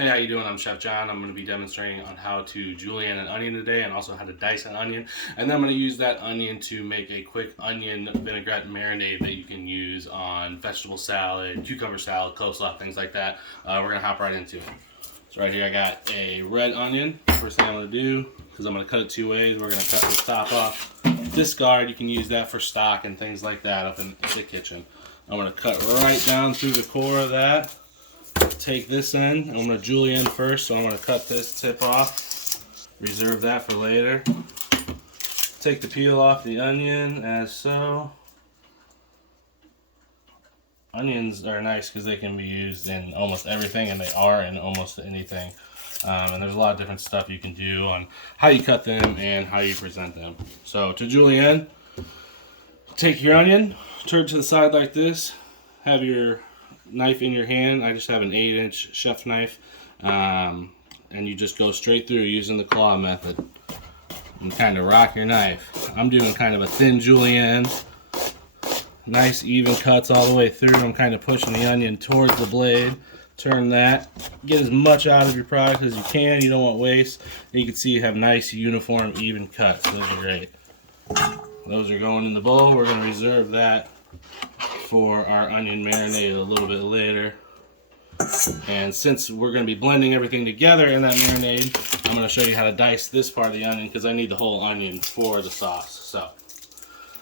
Hey, how you doing? I'm Chef John. I'm going to be demonstrating on how to julienne an onion today and also how to dice an onion. And then I'm going to use that onion to make a quick onion vinaigrette marinade that you can use on vegetable salad, cucumber salad, coleslaw, things like that. We're going to hop right into it. So right here I got a red onion. First thing I'm going to do, because I'm going to cut it two ways, we're going to cut the top off. Discard, you can use that for stock and things like that up in the kitchen. I'm going to cut right down through the core of that. Take this in. I'm going to julienne first, so I'm going to cut this tip off. Reserve that for later. Take the peel off the onion as so. Onions are nice because they can be used in almost everything, and they are in almost anything. And there's a lot of different stuff you can do on how you cut them and how you present them. So to julienne, take your onion, turn it to the side like this, have your knife in your hand. I just have an 8-inch chef knife, and you just go straight through using the claw method and kind of rock your knife. I'm doing kind of a thin julienne, nice even cuts all the way through. I'm kind of pushing the onion towards the blade. Turn that, get as much out of your product as you can. You don't want waste. And you can see you have nice uniform even cuts. Those are great. Those are going in the bowl. We're going to reserve that for our onion marinade a little bit later. And since we're going to be blending everything together in that marinade, I'm going to show you how to dice this part of the onion because I need the whole onion for the sauce. So,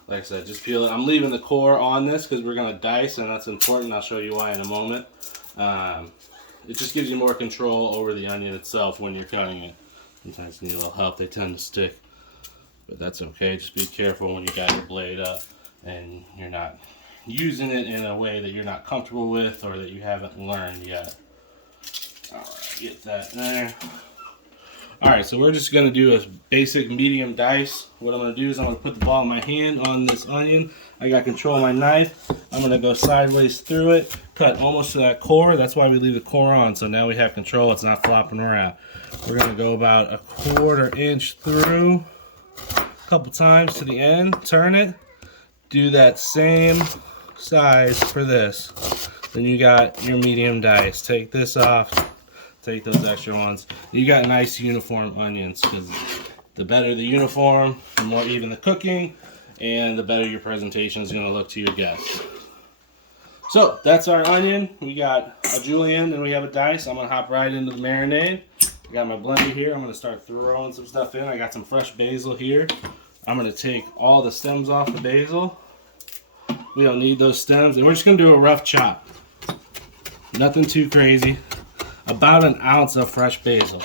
like I said, just peel it. I'm leaving the core on this because we're going to dice, and that's important. I'll show you why in a moment. It just gives you more control over the onion itself when you're cutting it. Sometimes you need a little help. They tend to stick, but that's okay. Just be careful when you got your blade up and you're not using it in a way that you're not comfortable with or that you haven't learned yet. Alright, get that there. Alright, so we're just going to do a basic medium dice. What I'm going to do is I'm going to put the ball of my hand on this onion. I got control of my knife. I'm going to go sideways through it, cut almost to that core. That's why we leave the core on, so now we have control. It's not flopping around. We're going to go about a 1/4 inch through, a couple times to the end, turn it, do that same size for this. Then you got your medium dice. Take this off, take those extra ones. You got nice uniform onions because the better the uniform, the more even the cooking, and the better your presentation is going to look to your guests. So that's our onion. We got a julienne and we have a dice. I'm going to hop right into the marinade. I got my blender here. I'm going to start throwing some stuff in. I got some fresh basil here. I'm going to take all the stems off the basil. We don't need those stems, and we're just going to do a rough chop. Nothing too crazy. About an ounce of fresh basil.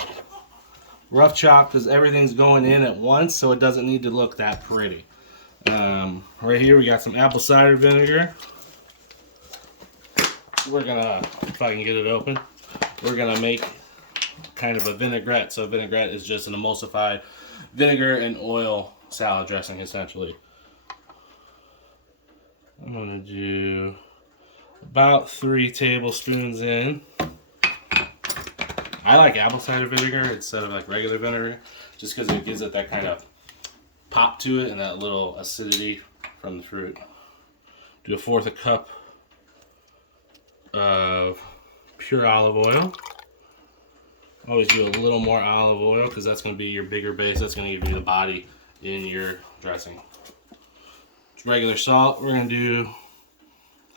Rough chop because everything's going in at once, so it doesn't need to look that pretty. Right here we got some apple cider vinegar. We're gonna, if I can get it open, we're gonna make kind of a vinaigrette. So vinaigrette is just an emulsified vinegar and oil salad dressing essentially. I'm going to do about 3 tablespoons in. I like apple cider vinegar instead of like regular vinegar just because it gives it that kind of pop to it and that little acidity from the fruit. Do a 1/4 cup of pure olive oil. Always do a little more olive oil because that's going to be your bigger base. That's going to give you the body in your dressing. Regular salt, we're going to do,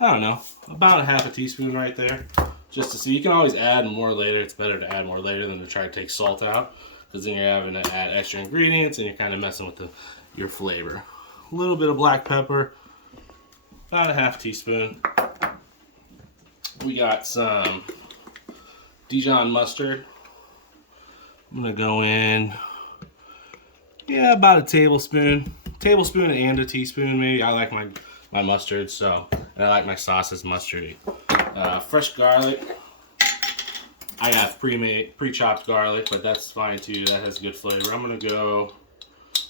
I don't know, about a 1/2 teaspoon right there, just to see. You can always add more later. It's better to add more later than to try to take salt out, because then you're having to add extra ingredients and you're kind of messing with your flavor. A little bit of black pepper, about a 1/2 teaspoon. We got some Dijon mustard. I'm going to go in, yeah, about a tablespoon. Tablespoon and a teaspoon maybe. I like my mustard, so, and I like my sauces mustardy. Fresh garlic. I have pre-chopped garlic, but that's fine too. That has good flavor. I'm gonna go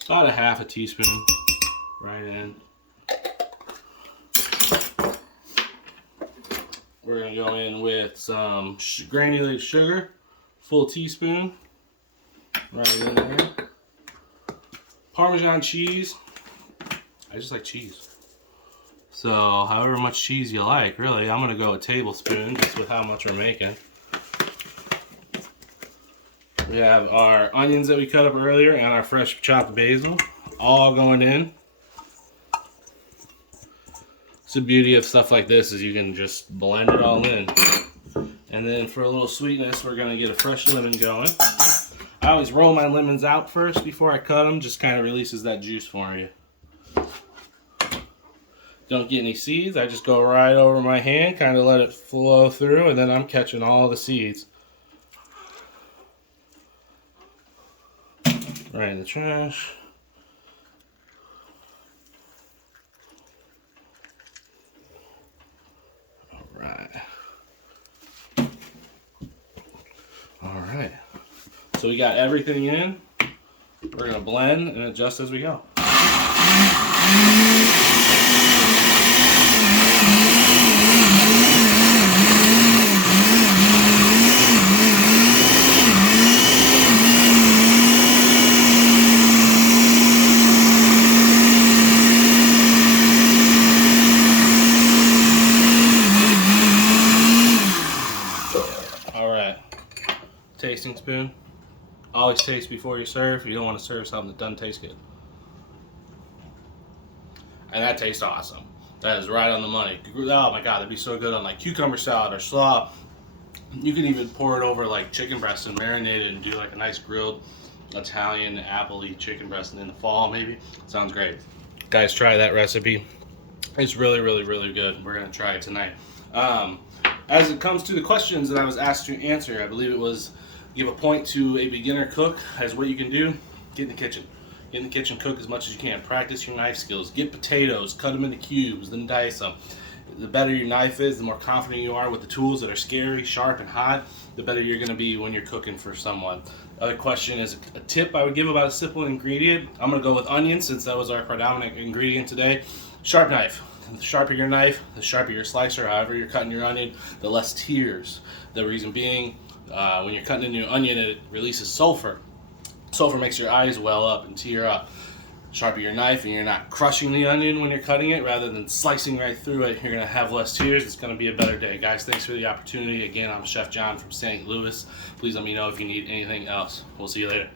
about a 1/2 teaspoon right in. We're gonna go in with some granulated sugar, full teaspoon, right in there. Parmesan cheese. I just like cheese. So however much cheese you like, really. I'm going to go a tablespoon just with how much we're making. We have our onions that we cut up earlier and our fresh chopped basil all going in. It's the beauty of stuff like this is you can just blend it all in. And then for a little sweetness, we're going to get a fresh lemon going. I always roll my lemons out first before I cut them. Just kind of releases that juice for you. Don't get any seeds. I just go right over my hand, kind of let it flow through, and then I'm catching all the seeds. Right in the trash. Alright. So we got everything in. We're going to blend and adjust as we go. Alright. Tasting spoon. Always taste before you serve. You don't want to serve something that doesn't taste good. And that tastes awesome. That is right on the money. Oh my god, that'd be so good on like cucumber salad or slaw. You can even pour it over like chicken breast and marinate it and do like a nice grilled Italian apple-y chicken breast in the fall maybe. Sounds great. Guys, try that recipe. It's really, really, really good. We're going to try it tonight. As it comes to the questions that I was asked to answer, I believe it was give a point to a beginner cook as what you can do. Get in the kitchen. Get in the kitchen, cook as much as you can. Practice your knife skills. Get potatoes, cut them into cubes, then dice them. The better your knife is, the more confident you are with the tools that are scary, sharp, and hot, the better you're going to be when you're cooking for someone. Other question is a tip I would give about a simple ingredient. I'm going to go with onions since that was our predominant ingredient today. Sharp knife. The sharper your knife, the sharper your slicer, however you're cutting your onion, the less tears. The reason being, when you're cutting into an onion, it releases sulfur. Sulfur makes your eyes well up and tear up. Sharpen your knife and you're not crushing the onion when you're cutting it rather than slicing right through it. You're going to have less tears. It's going to be a better day. Guys, thanks for the opportunity. Again, I'm Chef John from St. Louis. Please let me know if you need anything else. We'll see you later.